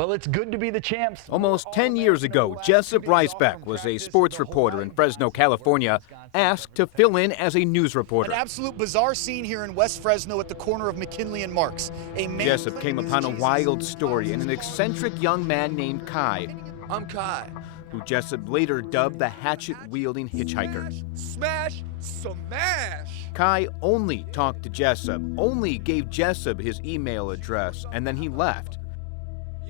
Well, it's good to be the champs. Almost 10 years ago, Jessob Reisbeck was a sports reporter in Fresno, California, asked to fill in as a news reporter. An absolute bizarre scene here in West Fresno at the corner of McKinley and Marks. Jessob came upon a wild story in an eccentric young man named Kai. I'm Kai. Who Jessob later dubbed the Hatchet Wielding Hitchhiker. Smash, smash! Kai only talked to Jessob, only gave Jessob his email address, and then he left.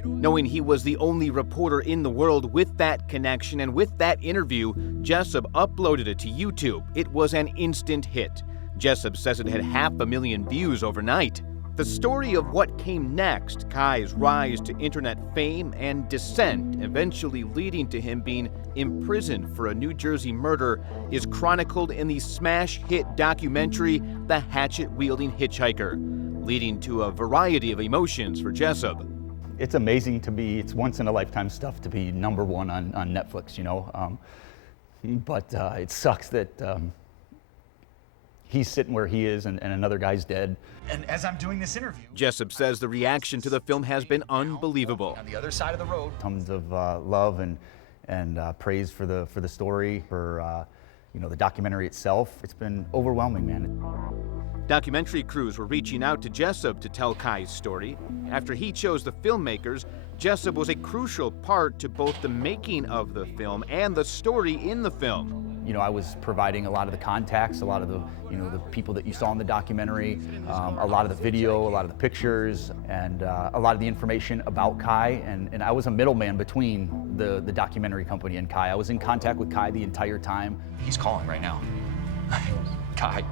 Knowing he was the only reporter in the world with that connection and with that interview, Jessob uploaded it to YouTube. It was an instant hit. Jessob says it had 500,000 views overnight. The story of what came next, Kai's rise to internet fame and descent, eventually leading to him being imprisoned for a New Jersey murder, is chronicled in the smash hit documentary, The Hatchet Wielding Hitchhiker, leading to a variety of emotions for Jessob. It's amazing to be, it's once in a lifetime stuff to be #1 on Netflix, you know. But it sucks that he's sitting where he is and another guy's dead. And as I'm doing this interview, Jessob says the reaction to the film has been unbelievable. on the other side of the road, Tons of love and praise for the story, for you know, the documentary itself. It's been overwhelming, man. Documentary crews were reaching out to Jessob to tell Kai's story. After he chose the filmmakers, Jessob was a crucial part to both the making of the film and the story in the film. You know, I was providing a lot of the contacts, a lot of the, you know, the people that you saw in the documentary, a lot of the video, a lot of the pictures, and a lot of the information about Kai. And I was a middleman between the documentary company and Kai. I was in contact with Kai the entire time. he's calling right now. Kai,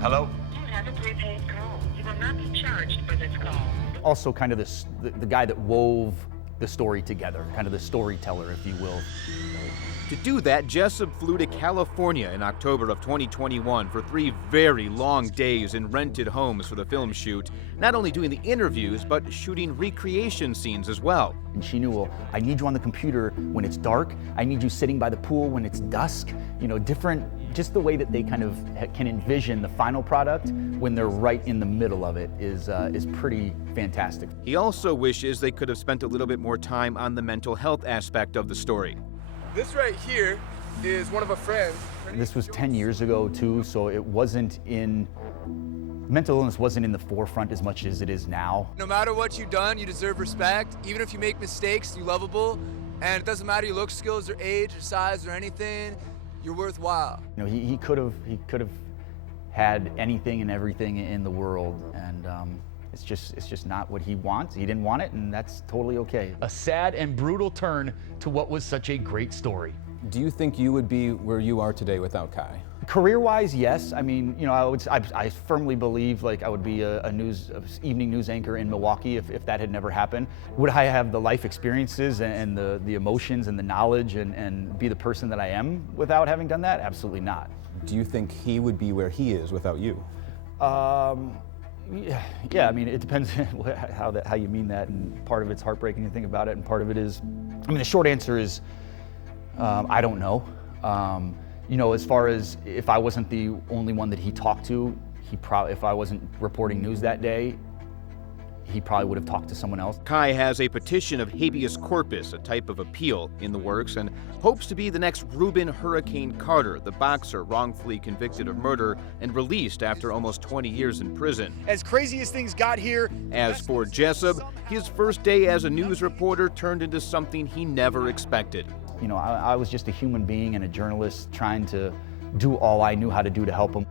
hello? You have a prepaid call. You will not be charged for this call. Also kind of the guy that wove the story together, kind of the storyteller, if you will. To do that, Jessob flew to California in October of 2021 for 3 very long days in rented homes for the film shoot, not only doing the interviews, but shooting recreation scenes as well. And she knew, well, I need you on the computer when it's dark. I need you sitting by the pool when it's dusk. You know, different, just the way that they kind of can envision the final product when they're right in the middle of it is pretty fantastic. He also wishes they could have spent a little bit more time on the mental health aspect of the story. This right here is one of our friends. This was 10 years ago too, so it wasn't mental illness wasn't in the forefront as much as it is now. No matter what you've done, you deserve respect. Even if you make mistakes, you're lovable. And it doesn't matter your look, skills, or age, or size, or anything. You're worthwhile. You know, he could have had anything and everything in the world, and it's just not what he wants. He didn't want it, and that's totally okay. A sad and brutal turn to what was such a great story. Do you think you would be where you are today without Kai? Career-wise, yes. I mean, you know, I firmly believe like I would be a evening news anchor in Milwaukee if that had never happened. Would I have the life experiences and the emotions and the knowledge and be the person that I am without having done that? Absolutely not. Do you think he would be where he is without you? Yeah, I mean, it depends how you mean that, and part of it's heartbreaking to think about it, and part of it is, I mean, the short answer is, I don't know. You know, as far as if I wasn't the only one that he talked to, if I wasn't reporting news that day, he probably would have talked to someone else. Kai has a petition of habeus corpus, a type of appeal, in the works, and hopes to be the next Rubin Hurricane Carter, the boxer wrongfully convicted of murder and released after almost 20 years in prison. As crazy as things got here, As for Jessob, his first day as a news reporter turned into something he never expected. You know, I was just a human being and a journalist trying to do all I knew how to do to help him.